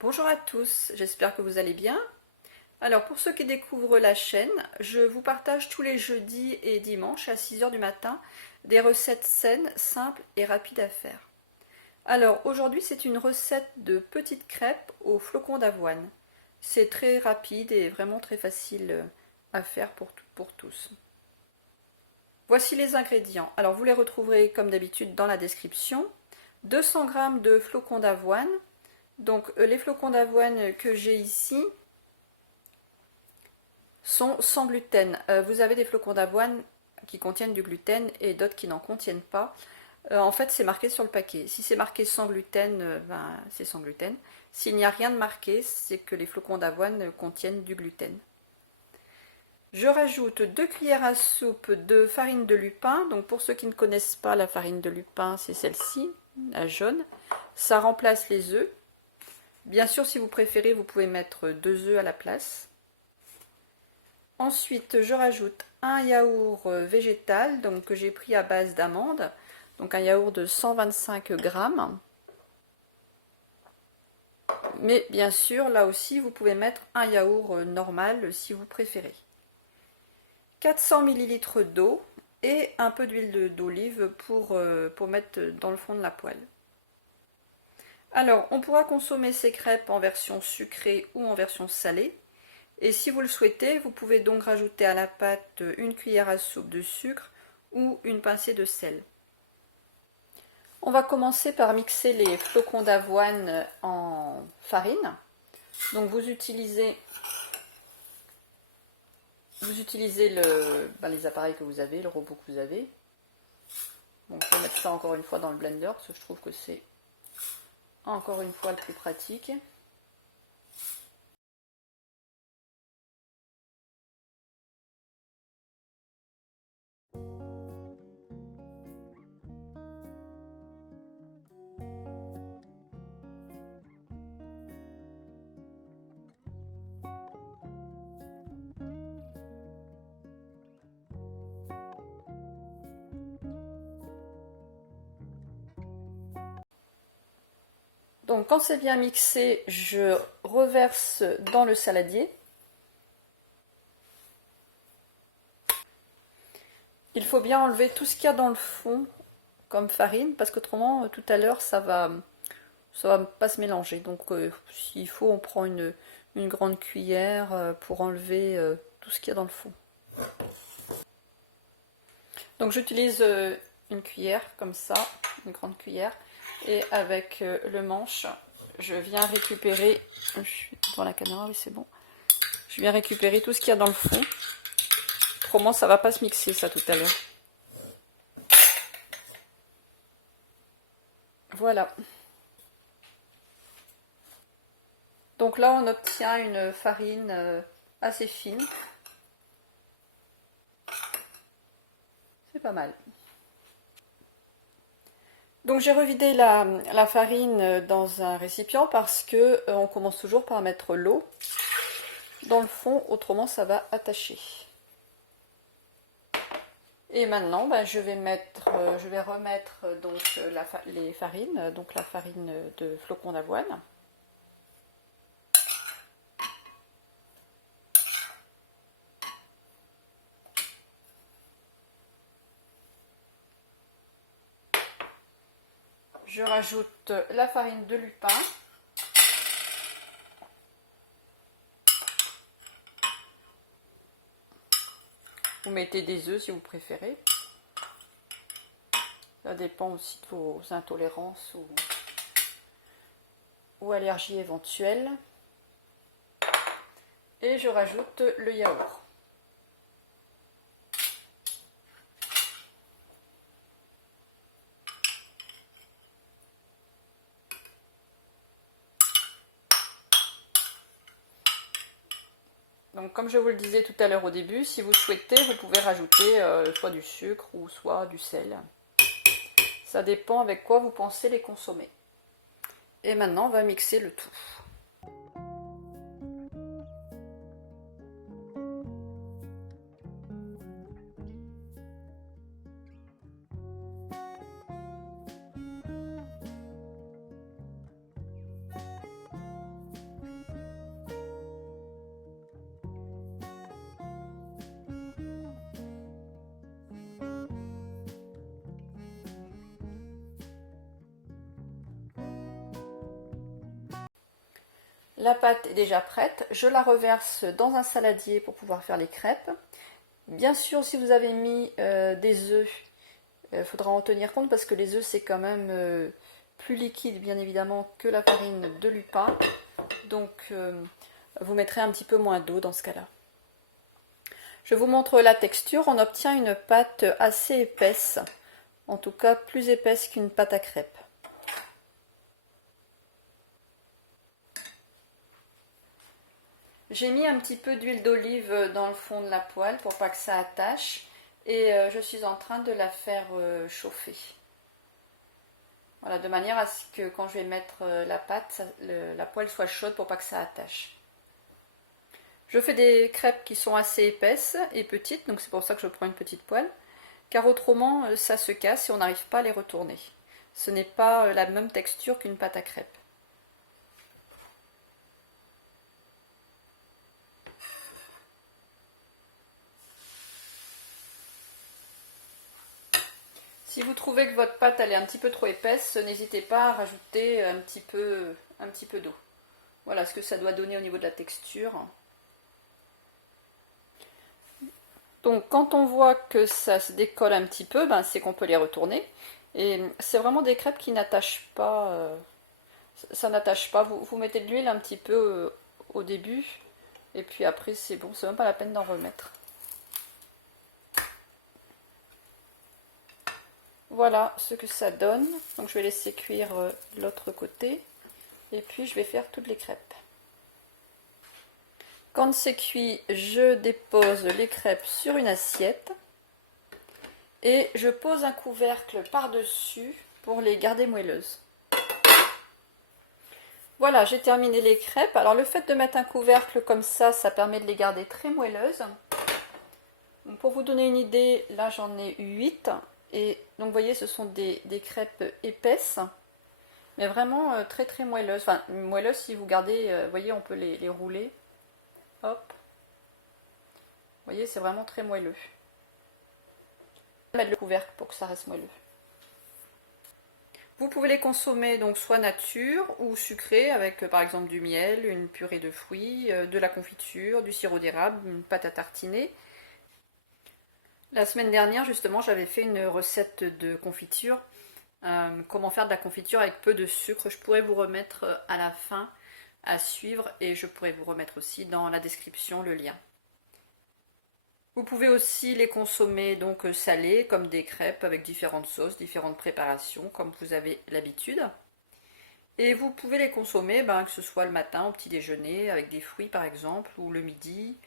Bonjour à tous, j'espère que vous allez bien. Alors pour ceux qui découvrent la chaîne, je vous partage tous les jeudis et dimanches à 6 heures du matin des recettes saines, simples et rapides à faire. Alors aujourd'hui c'est une recette de petites crêpes aux flocons d'avoine. C'est très rapide et vraiment très facile à faire pour tous. Voici les ingrédients. Alors vous les retrouverez comme d'habitude dans la description. 200 g de flocons d'avoine. Donc les flocons d'avoine que j'ai ici sont sans gluten. Vous avez des flocons d'avoine qui contiennent du gluten et d'autres qui n'en contiennent pas. En fait, c'est marqué sur le paquet. Si c'est marqué sans gluten, c'est sans gluten. S'il n'y a rien de marqué, c'est que les flocons d'avoine contiennent du gluten. Je rajoute 2 cuillères à soupe de farine de lupin. Donc pour ceux qui ne connaissent pas la farine de lupin, c'est celle-ci, la jaune. Ça remplace les œufs. Bien sûr, si vous préférez, vous pouvez mettre 2 œufs à la place. Ensuite, je rajoute un yaourt végétal donc, que j'ai pris à base d'amandes. Donc un yaourt de 125 grammes. Mais bien sûr, là aussi, vous pouvez mettre un yaourt normal si vous préférez. 400 ml d'eau et un peu d'huile d'olive pour mettre dans le fond de la poêle. Alors, on pourra consommer ces crêpes en version sucrée ou en version salée. Et si vous le souhaitez, vous pouvez donc rajouter à la pâte une cuillère à soupe de sucre ou une pincée de sel. On va commencer par mixer les flocons d'avoine en farine. Donc vous utilisez les appareils que vous avez, le robot que vous avez. Bon, je vais mettre ça encore une fois dans le blender parce que je trouve que c'est encore une fois le plus pratique. Donc quand c'est bien mixé, je reverse dans le saladier. Il faut bien enlever tout ce qu'il y a dans le fond comme farine parce qu'autrement tout à l'heure ça va pas se mélanger. Donc s'il faut, on prend une grande cuillère pour enlever tout ce qu'il y a dans le fond. Donc j'utilise une cuillère comme ça, une grande cuillère, et avec le manche, je viens récupérer, je suis devant la caméra, oui c'est bon, je viens récupérer tout ce qu'il y a dans le fond. Autrement ça va pas se mixer ça tout à l'heure. Voilà. Donc là on obtient une farine assez fine. C'est pas mal. Donc j'ai revidé la farine dans un récipient parce que on commence toujours par mettre l'eau dans le fond, autrement ça va attacher. Et maintenant je vais remettre donc les farines, donc la farine de flocons d'avoine. Je rajoute la farine de lupin. Vous mettez des œufs si vous préférez. Ça dépend aussi de vos intolérances ou allergies éventuelles. Et je rajoute le yaourt. Donc comme je vous le disais tout à l'heure au début, si vous souhaitez, vous pouvez rajouter soit du sucre ou soit du sel. Ça dépend avec quoi vous pensez les consommer. Et maintenant, on va mixer le tout. La pâte est déjà prête, je la reverse dans un saladier pour pouvoir faire les crêpes. Bien sûr, si vous avez mis des œufs, il faudra en tenir compte parce que les œufs c'est quand même plus liquide bien évidemment que la farine de lupin. Donc vous mettrez un petit peu moins d'eau dans ce cas-là. Je vous montre la texture, on obtient une pâte assez épaisse, en tout cas plus épaisse qu'une pâte à crêpes. J'ai mis un petit peu d'huile d'olive dans le fond de la poêle pour pas que ça attache et je suis en train de la faire chauffer. Voilà, de manière à ce que quand je vais mettre la pâte, la poêle soit chaude pour pas que ça attache. Je fais des crêpes qui sont assez épaisses et petites, donc c'est pour ça que je prends une petite poêle, car autrement ça se casse et on n'arrive pas à les retourner. Ce n'est pas la même texture qu'une pâte à crêpes. Si vous trouvez que votre pâte elle est un petit peu trop épaisse, n'hésitez pas à rajouter un petit peu d'eau. Voilà ce que ça doit donner au niveau de la texture. Donc quand on voit que ça se décolle un petit peu, ben, c'est qu'on peut les retourner. Et c'est vraiment des crêpes qui n'attachent pas. Ça n'attache pas. Vous mettez de l'huile un petit peu au début. Et puis après c'est bon, c'est même pas la peine d'en remettre. Voilà ce que ça donne. Donc je vais laisser cuire l'autre côté. Et puis je vais faire toutes les crêpes. Quand c'est cuit, je dépose les crêpes sur une assiette. Et je pose un couvercle par-dessus pour les garder moelleuses. Voilà, j'ai terminé les crêpes. Alors le fait de mettre un couvercle comme ça permet de les garder très moelleuses. Donc, pour vous donner une idée, là j'en ai 8. Et donc vous voyez, ce sont des crêpes épaisses, mais vraiment très très moelleuses. Enfin, moelleuses si vous gardez, vous voyez, on peut les rouler. Hop. Vous voyez, c'est vraiment très moelleux. Mettre le couvercle pour que ça reste moelleux. Vous pouvez les consommer donc soit nature ou sucrés avec par exemple du miel, une purée de fruits, de la confiture, du sirop d'érable, une pâte à tartiner. La semaine dernière justement j'avais fait une recette de confiture. Comment faire de la confiture avec peu de sucre. Je pourrais vous remettre à la fin à suivre et je pourrais vous remettre aussi dans la description le lien. Vous pouvez aussi les consommer donc salés comme des crêpes avec différentes sauces, différentes préparations comme vous avez l'habitude. Et vous pouvez les consommer que ce soit le matin au petit déjeuner avec des fruits par exemple, ou le midi,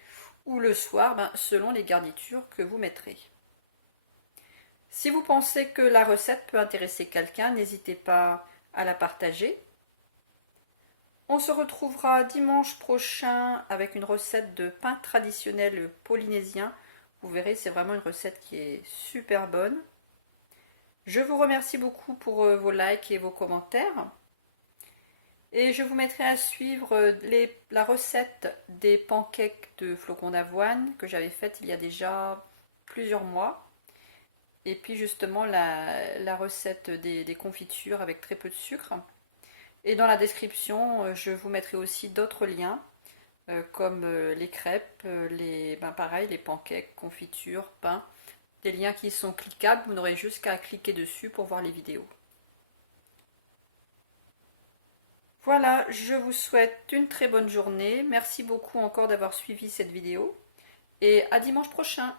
ou le soir, selon les garnitures que vous mettrez. Si vous pensez que la recette peut intéresser quelqu'un, n'hésitez pas à la partager. On se retrouvera dimanche prochain avec une recette de pain traditionnel polynésien. Vous verrez, c'est vraiment une recette qui est super bonne. Je vous remercie beaucoup pour vos likes et vos commentaires. Et je vous mettrai à suivre la recette des pancakes de flocons d'avoine que j'avais faite il y a déjà plusieurs mois. Et puis justement la recette des confitures avec très peu de sucre. Et dans la description, je vous mettrai aussi d'autres liens, comme les crêpes, pareil, les pancakes, confitures, pain. Des liens qui sont cliquables, vous n'aurez juste qu'à cliquer dessus pour voir les vidéos. Voilà, je vous souhaite une très bonne journée. Merci beaucoup encore d'avoir suivi cette vidéo. Et à dimanche prochain.